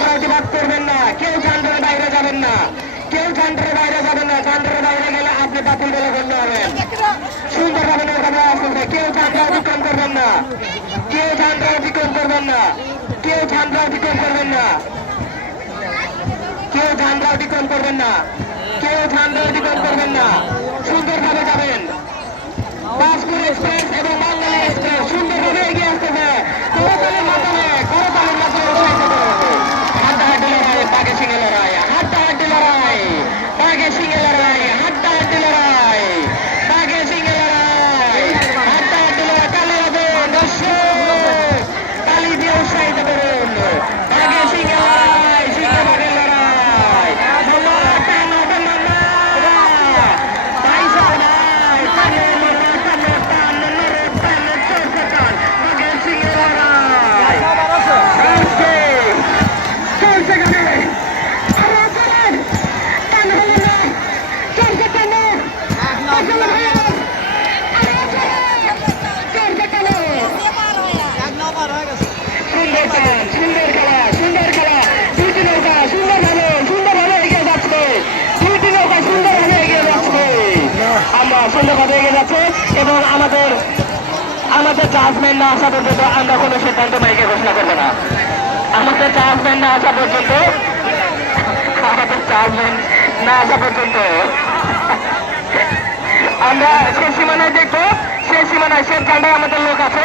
ঝান্ডাটি বাদ করবেন না, কেউ ঝান্ডার বাইরে যাবেন না, কেউ ঝান্ডার বাইরে যাবেন না। ঝান্ডার বাইরে গেলে আপনি বাতিল বলে গণ্য হবেন। সুন্দরভাবে নৌকা আসবে, কেউ ঝান্ডা অতিক্রম করবেন না, কেউ ঝান্ডা অতিক্রম করবেন না, কেউ ঝান্ডা অতিক্রম করবেন না, কেউ ঝান্ডা অতিক্রম করবেন না, কেউ ঝান্ডা অতিক্রম করবেন না। সুন্দরভাবে যাবেন। পাঁচপুর এক্সপ্রেস এবং বাঙালি এক্সপ্রেস সুন্দরভাবে এগিয়ে আসতেছে। করতালির মাধ্যমে উৎসাহিত করবে। হাড্ডাহাড্ডি লড়াই, বাঘে সিংহে লড়াই, হাড্ডাহাড্ডি লড়াই, বাঘে সিংহে লড়াই, হাড্ডাহাড্ডি লড়াই, বাঘে সিংহে লড়াই, হাড্ডাহাড্ডি লড়াই। তালি হবে দর্শক, তালি দিয়ে উৎসাহিত করুন। বাঘে সিংহে লড়াই, সিংহে বাঘের লড়াই। সুন্দর খেলা, সুন্দর খেলা। দুইটি নৌকা সুন্দরভাবে এগিয়ে যাচ্ছে, দুইটি নৌকা সুন্দরভাবে এগিয়ে যাচ্ছে। আমরা সুন্দরভাবে এগিয়ে যাচ্ছে এবং আমাদের জাজমেন্ট না আসা পর্যন্ত আমরা কোনো সিদ্ধান্ত মাইকে ঘোষণা করবো না। আমাদের জাজমেন্ট না আসা পর্যন্ত আমরা সে সীমানায় দেখবো, সে সীমানায় সে ঠান্ডায় আমাদের লোক আছে।